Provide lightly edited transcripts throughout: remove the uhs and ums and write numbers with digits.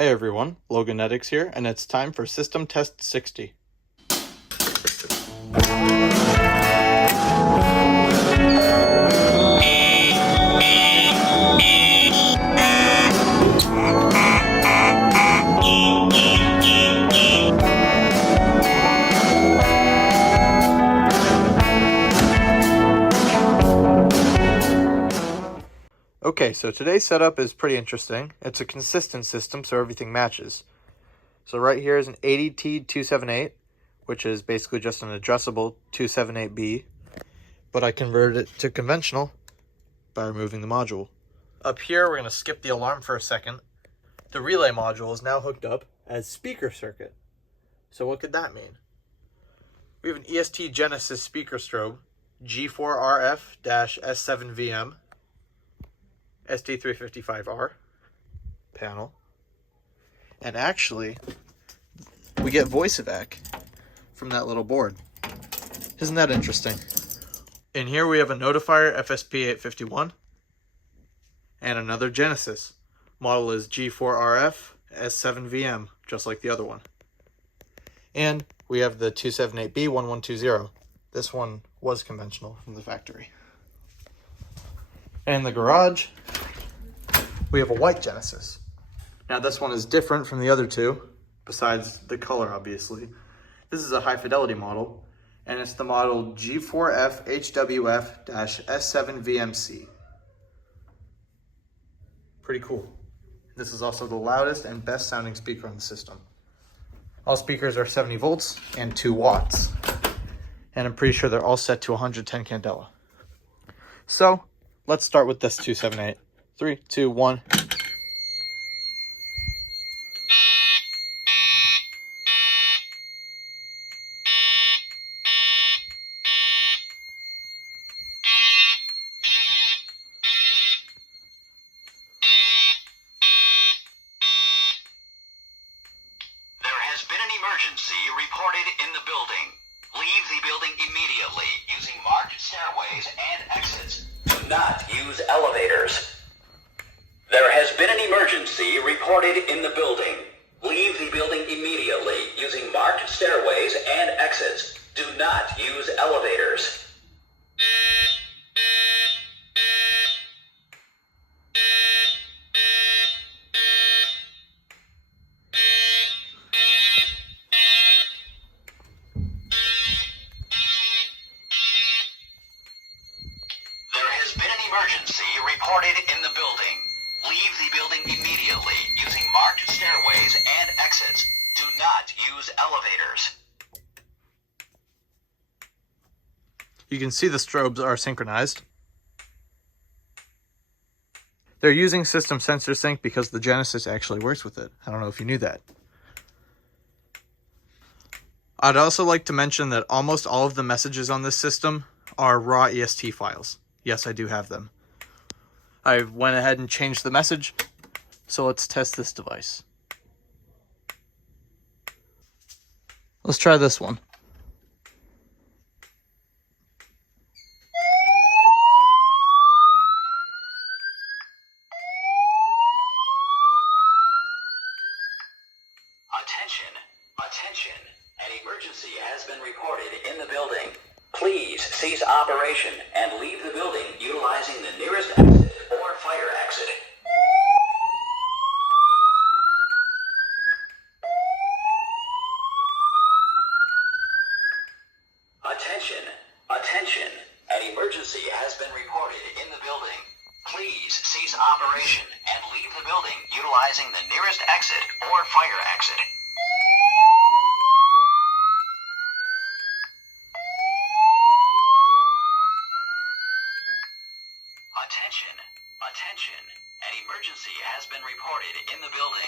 Hey everyone, Loganetics here, and it's time for System Test 60. Okay, so today's setup is pretty interesting. It's a consistent system, so everything matches. So right here is an 80T278, which is basically just an addressable 278B, but I converted it to conventional by removing the module. Up here, we're going to skip the alarm for a second. The relay module is now hooked up as speaker circuit. So what could that mean? We have an EST Genesis speaker strobe, G4RF-S7VM, SD355R panel, and actually we get voice evac from that little board. Isn't that interesting? In here we have a Notifier FSP-851 and another Genesis. Model is G4RF S7VM, just like the other one. And we have the 278B1120. This one was conventional from the factory. And in the garage, we have a white Genesis. Now this one is different from the other two, besides the color obviously. This is a high fidelity model, and it's the model G4F-HWF-S7VMC. Pretty cool. This is also the loudest and best sounding speaker on the system. All speakers are 70 volts and 2 watts. And I'm pretty sure they're all set to 110 candela. So, let's start with this 278. 3, 2, 1. Emergency reported in the building. Leave the building immediately using marked stairways and exits. Do not use elevators. There has been an emergency reported in the building. Leave the building immediately using marked stairways and exits. Do not use elevators. Emergency reported in the building. Leave the building immediately using marked stairways and exits. Do not use elevators. You can see the strobes are synchronized. They're using System Sensor Sync because the Genesis actually works with it. I don't know if you knew that. I'd also like to mention that almost all of the messages on this system are raw EST files. Yes, I do have them. I went ahead and changed the message, so let's test this device. Let's try this one. Attention, attention. An emergency has been reported in the building. Please cease operation and leave the building utilizing the nearest exit or fire exit. Attention, attention. An emergency has been reported in the building. Please cease operation and leave the building utilizing the nearest exit or fire exit. Attention, attention. An emergency has been reported in the building.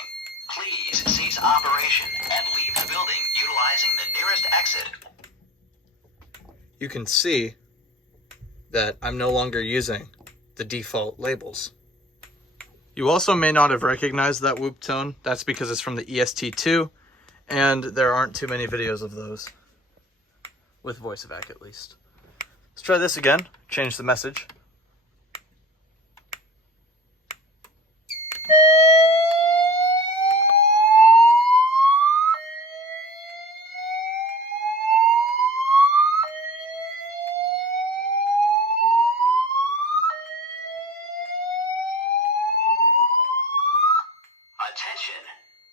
Please cease operation and leave the building utilizing the nearest exit. You can see that I'm no longer using the default labels. You also may not have recognized that whoop tone. That's because it's from the EST2, and there aren't too many videos of those. With voice evac at least. Let's try this again. Change the message.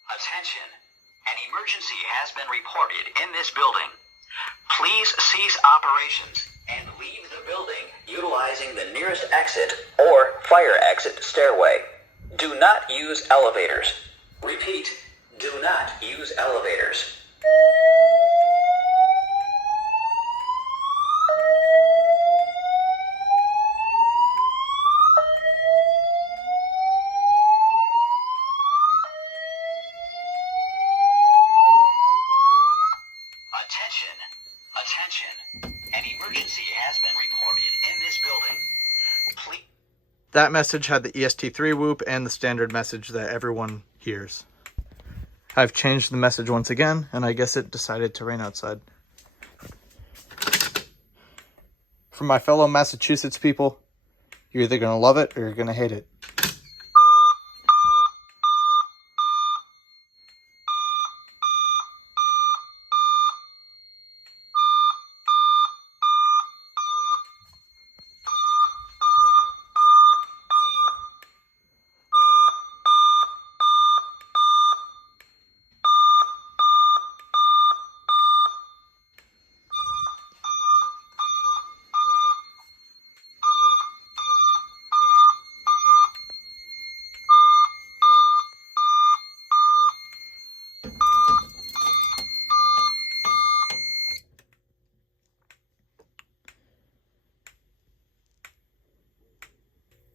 Attention. An emergency has been reported in this building. Please cease operations and leave the building utilizing the nearest exit or fire exit stairway. Do not use elevators. Repeat, do not use elevators. Attention. An emergency has been reported in this building. Please. That message had the EST3 whoop and the standard message that everyone hears. I've changed the message once again, and I guess it decided to rain outside. For my fellow Massachusetts people, you're either going to love it or you're going to hate it.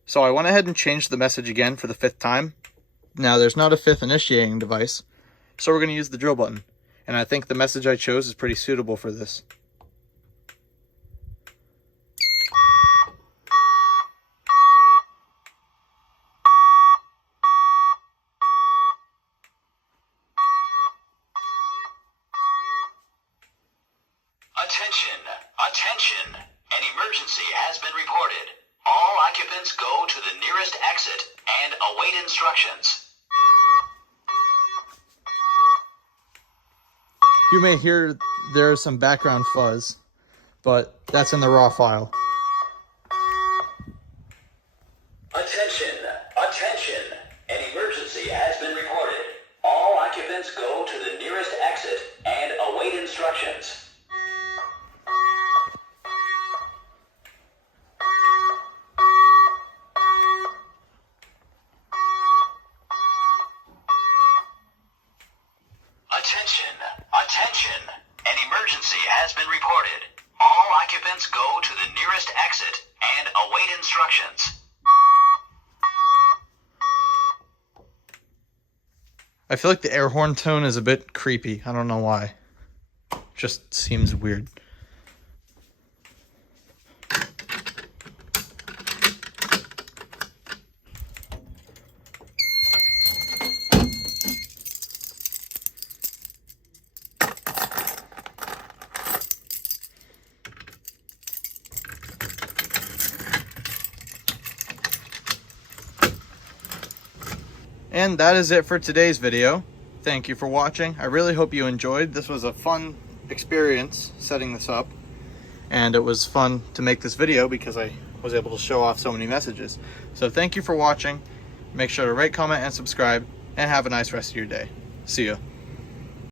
So I went ahead and changed the message again for the 5th time. Now there's not a 5th initiating device, so we're going to use the drill button. And I think the message I chose is pretty suitable for this. Attention. An emergency has been reported. All occupants go to the nearest exit and await instructions. You may hear there's some background fuzz, but that's in the raw file. Attention. An emergency has been reported. All occupants go to the nearest exit and await instructions. Attention. An emergency has been reported. All occupants go to the nearest exit and await instructions. I feel like the air horn tone is a bit creepy. I don't know why. Just seems weird. And that is it for today's video. Thank you for watching. I really hope you enjoyed. This was a fun experience setting this up. And it was fun to make this video because I was able to show off so many messages. So thank you for watching. Make sure to rate, comment, and subscribe. And have a nice rest of your day. See ya.